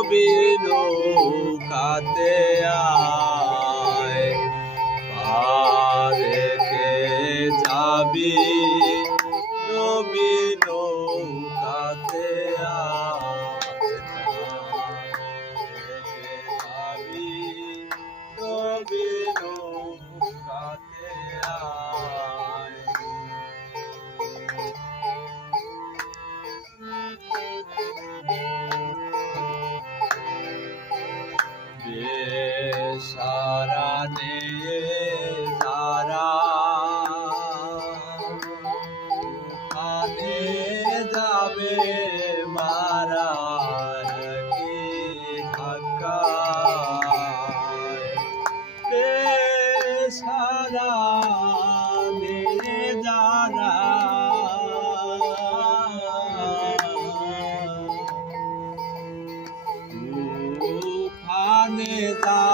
নবী নৌকাতে আয়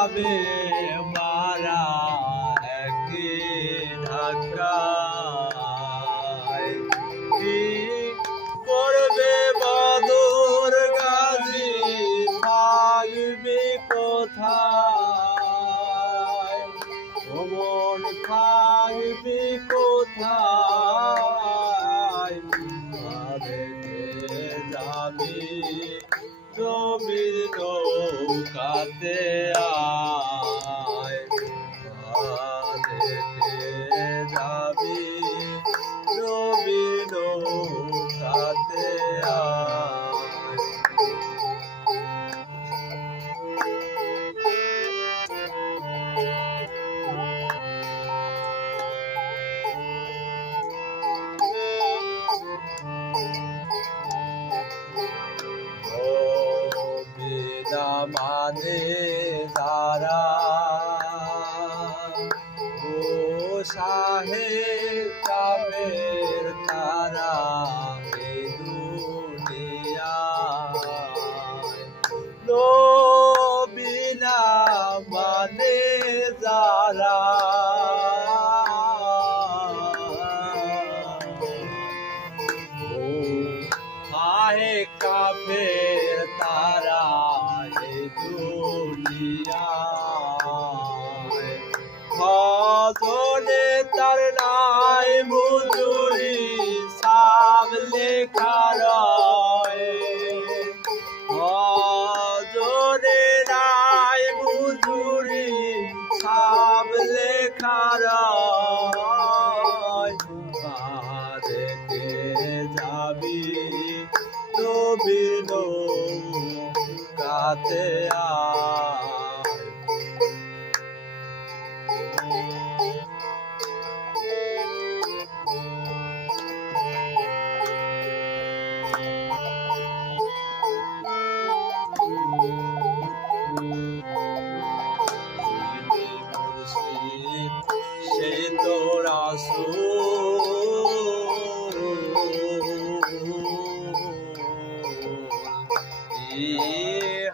যাবে মারা একে ঢাকায় কি করবে বদর গাজী? থাকবে কোথায়? ভ্রমণ থাকবে কোথায়? যাবি জমির নৌকাতে আয় যারা ও শাহে কামের তারা বিনা মানে যারা আহে কাফের দুনিয়ায় ভজনে তার নাই মজুরি সাব লেখা রয় ভজনে নাই মজুরি সাব লেখা রয় বাড়িতে যাবি নবীন? কাতে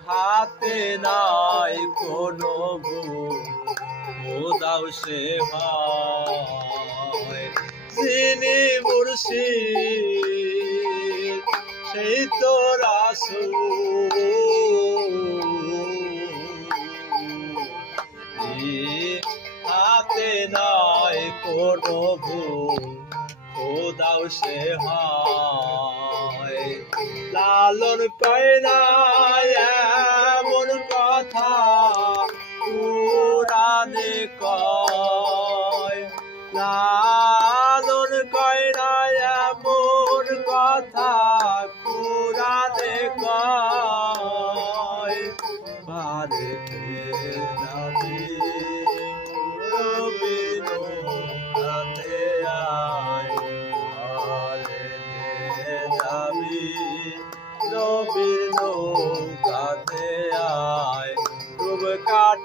হাতে নাই কোনো ভোদাও সে যিনি মুর্শিদ সেই তোরা হাতে নাই কোনো ভুল খোদাও সে হয়। লালন কয়না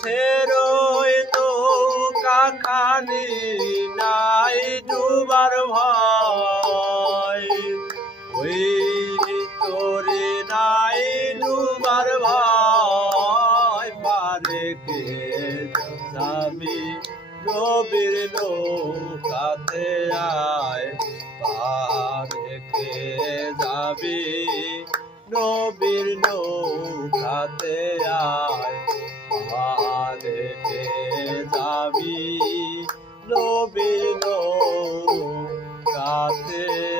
কাঠের নৌকা খানি নাই ডুবার ভয়। ওই তোরে নাই ডুবার ভয়। পারে কে যাবি নবীর নৌকাতে আয়। পারে কে যাবি নবীর নৌকাতে আয়। ভারেতে যাবি নবীন কাতে